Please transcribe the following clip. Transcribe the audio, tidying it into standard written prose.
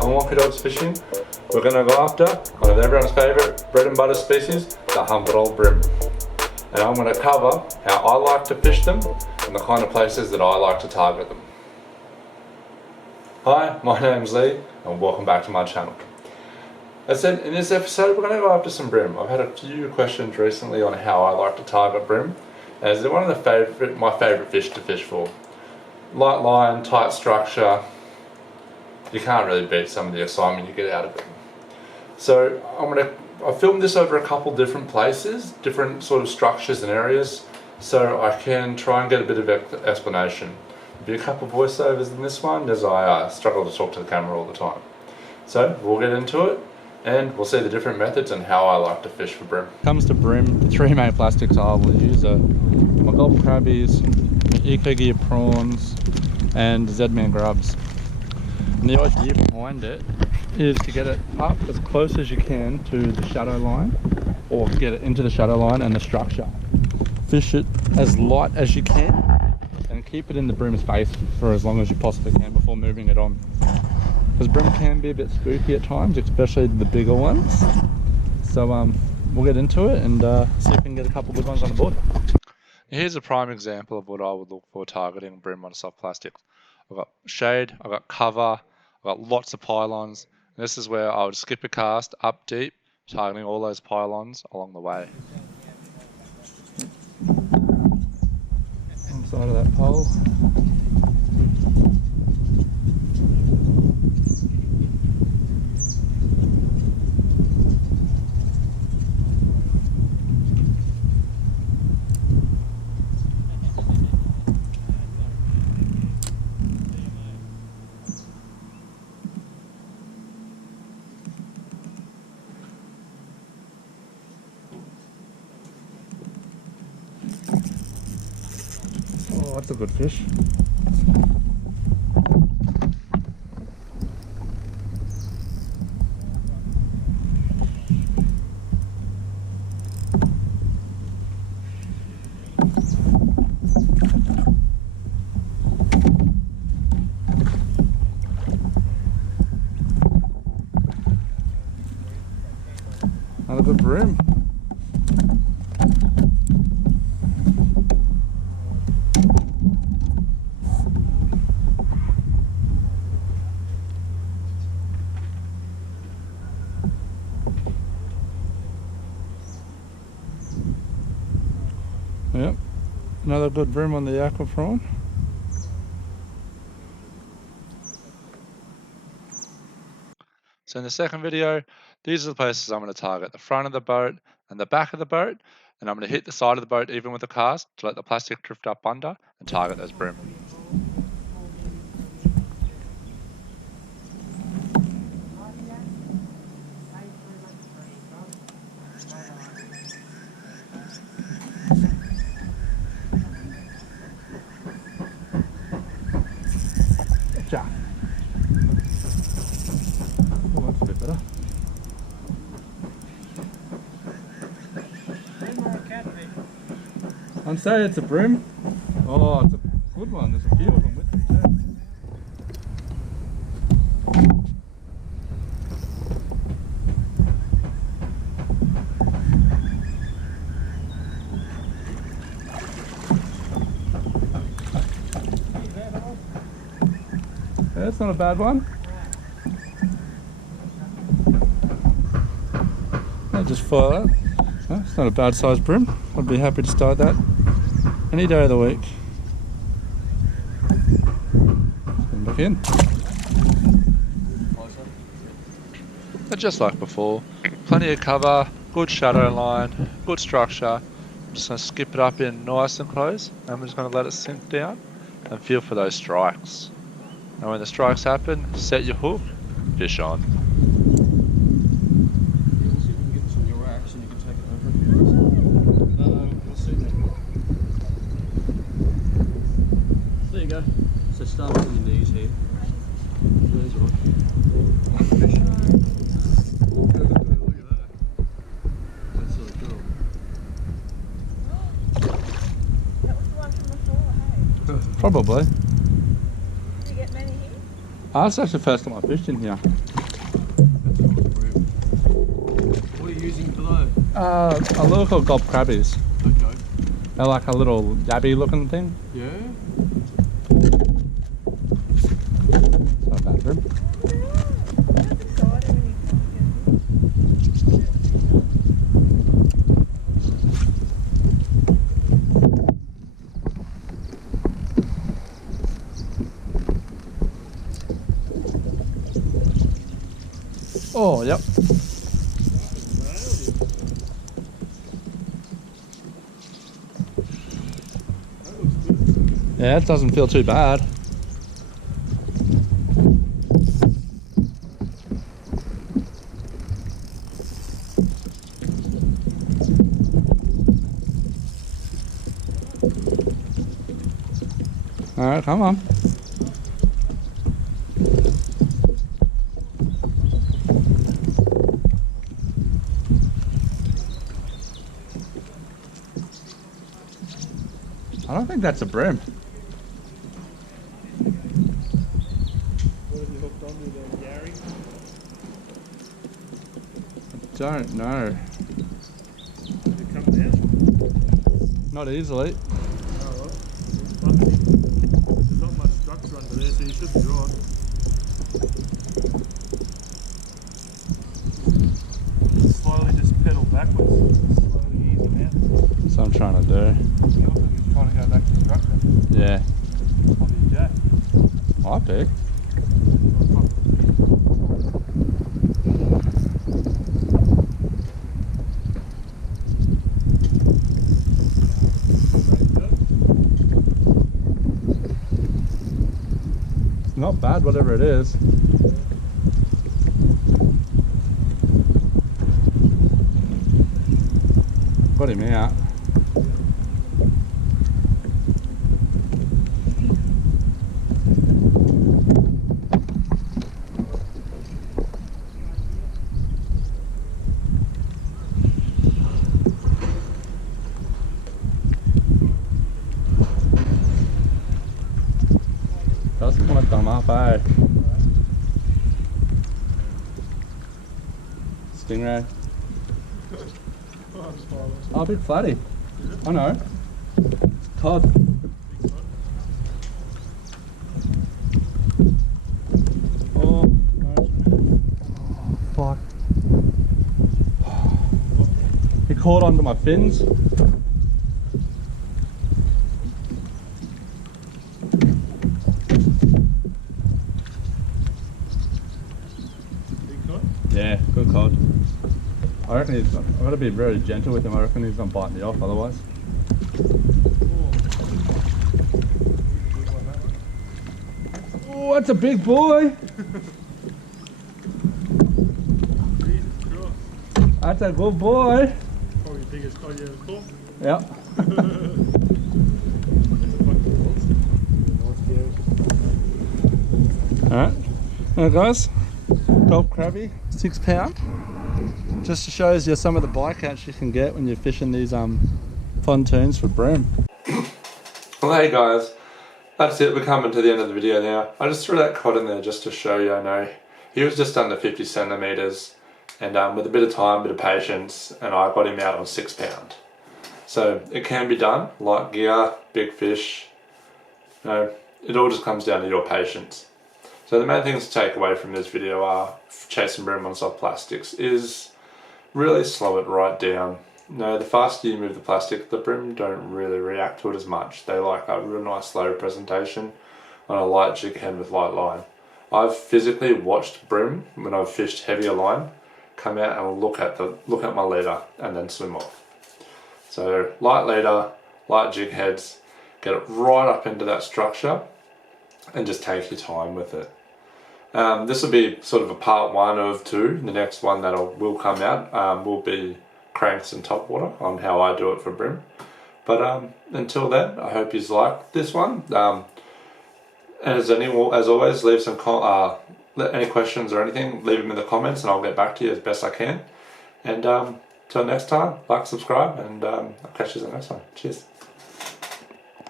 on Wonky Dogs Fishing, we're going to go after one of everyone's favourite bread and butter species, the humboldt bream. And I'm going to cover how I like to fish them and the kind of places that I like to target them. Hi, my name's Lee and welcome back to my channel. As I said, in this episode we're going to go after some bream. I've had a few questions recently on how I like to target bream, as they're one of my favourite fish to fish for. Light line, tight structure, you can't really beat some of the excitement you get out of it. So I filmed this over a couple different places, different sort of structures and areas, so I can try and get a bit of explanation. There'll be a couple of voiceovers in this one as I struggle to talk to the camera all the time. So we'll get into it and we'll see the different methods and how I like to fish for bream. When it comes to bream, the three main plastics I will use are my gulp crabbies, eco gear prawns and Z-Man grubs. And the idea behind it is to get it up as close as you can to the shadow line, or get it into the shadow line and the structure. Fish it as light as you can and keep it in the bream space for as long as you possibly can before moving it on. Because bream can be a bit spooky at times, especially the bigger ones. So we'll get into it and see if we can get a couple good ones on the board. Here's a prime example of what I would look for targeting bream on soft plastics. I've got shade, I've got cover, I've got lots of pylons. And this is where I would skip a cast up deep, targeting all those pylons along the way. On the side of that pole. Oh, that's a good fish. Another good bream. Yep, another good bream on the aqua prawn. So in the second video, these are the places I'm going to target: the front of the boat and the back of the boat, and I'm going to hit the side of the boat even with the cast to let the plastic drift up under and target those bream. Gotcha. Oh, that's a bit better. I'm saying it's a bream. Oh, it's a good one. There's a few of them with me too. Yeah, that's not a bad one. I'll just fire that. Oh, it's not a bad sized bream. I'd be happy to start that any day of the week. Come back in. And just like before, plenty of cover, good shadow line, good structure. I'm just going to skip it up in nice and close, and I'm just going to let it sink down and feel for those strikes. And when the strikes happen, set your hook, fish on. There you go. So start with your knees here. There's one. Look at that. That's really cool. That was the one from before, hey? Probably. Did you get many here? That's actually the first time I fished in here. What are you using below? A little called gob crabbies. Okay. They're like a little yabby looking thing. Yeah? It's not bad, Brim. Oh, yep. Yeah, it doesn't feel too bad. Alright, come on. I don't think that's a bream. What have you hooked onto the Gary? Don't know. Did it come down? Not easily. Oh, well. There's not much structure under there, so you should be right. Slowly just pedal backwards. Slowly ease them out. That's what I'm trying to do. Just trying to go back to structure. Yeah. Probably a jack. Might be. Not bad, whatever it is. Got him out. Doesn't want to come up, eh? Stingray. Oh, a bit flatty. I know. Todd. Oh, no. Fuck. He caught onto my fins. Yeah, good cod. I reckon I've got to be very gentle with him. I reckon he's going to bite me off otherwise. Oh, that's a big boy! That's a good boy! Probably the biggest cod you ever caught. Yep. Alright, now guys, gob crabby, 6 pound. Just shows you some of the bycatch you can get when you're fishing these pontoons for bream. Well, hey guys, that's it. We're coming to the end of the video now. I just threw that cod in there just to show you. I know he was just under 50 centimeters, and with a bit of time, a bit of patience, and I got him out on 6 pound. So it can be done. Light gear, big fish. You know, it all just comes down to your patience. So the main things to take away from this video are chasing bream on soft plastics is really slow it right down. You know, the faster you move the plastic, the bream don't really react to it as much. They like a real nice slow presentation on a light jig head with light line. I've physically watched bream when I've fished heavier line come out and look at my leader and then swim off. So light leader, light jig heads, get it right up into that structure and just take your time with it. This will be sort of a part 1 of 2. The next one that will come out will be cranks and topwater on how I do it for bream. But until then, I hope you like this one. And as always, leave some any questions or anything, leave them in the comments and I'll get back to you as best I can. And till next time, like, subscribe, and I'll catch you in the next one. Cheers.